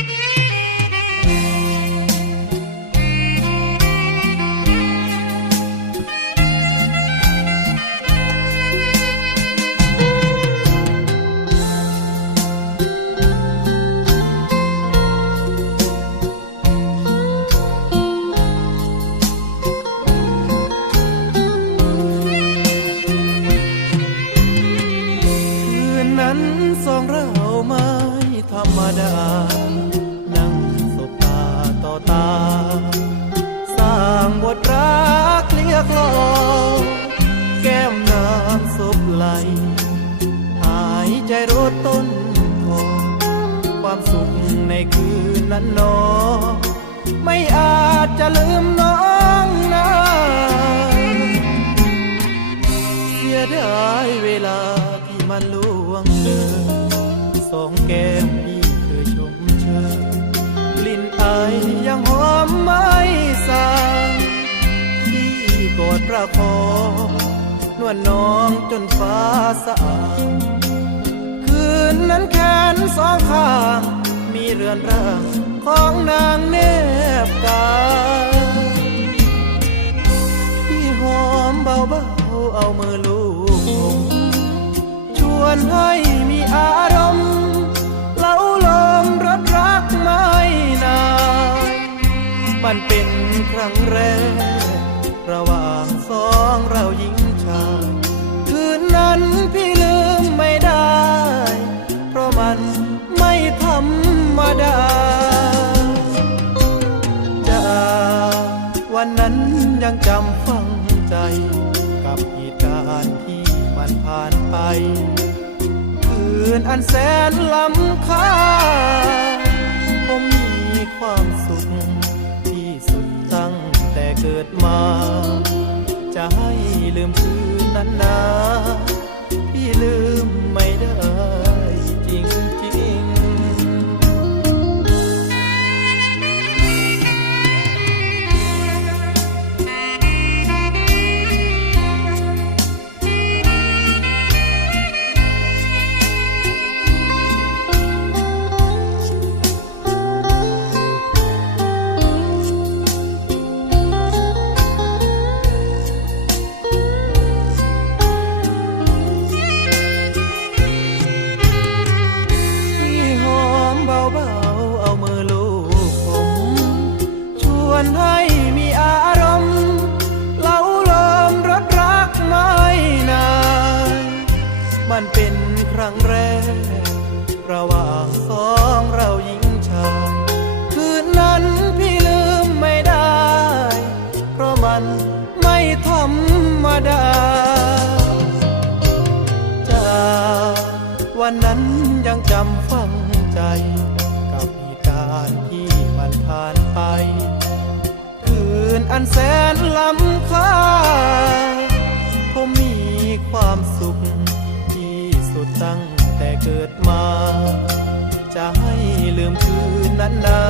คืนนั้นสองเราม่ ธรรมดา นั่งสบตาต่อตา สร้างบทรักเลียกลอแก้มน้ำซบไหล หายใจรดต้นทองความสุขในคืนนั้นนอ ไม่อาจจะลืมน้องนะเสียดายเวลาที่มันล่วงเลย สองแก้มพี่เคยชมเชยกลิ่นไอยังหอมไม่สางพี่กอดประคองนวลน้องจนฟ้าสะอางคืนนั้นแขนสองข้างมีเรือนร่างของนางเนบกาย มันเป็นครั้งแรก ระหว่างสองเราหญิงชายคืนนั้นพี่ลืมไม่ได้ เพราะมันไม่ธรรมดาจาวันนั้นยังจำฝังใจ กับเหตุการณ์ที่มันผ่านไป คืนอันแสนล้ำค่าผมมีความ เกิดมา จะให้ลืมคืนนั้นนาพี่ลืม ไม่ธรรมดา จากวันนั้นยังจำฝังใจ กับเหตุการณ์ที่มันผ่านไป คืนอันแสนล้ำค่าผมมีความสุข ที่สุดตั้งแต่เกิดมา จะให้ลืมคืนนั้นนา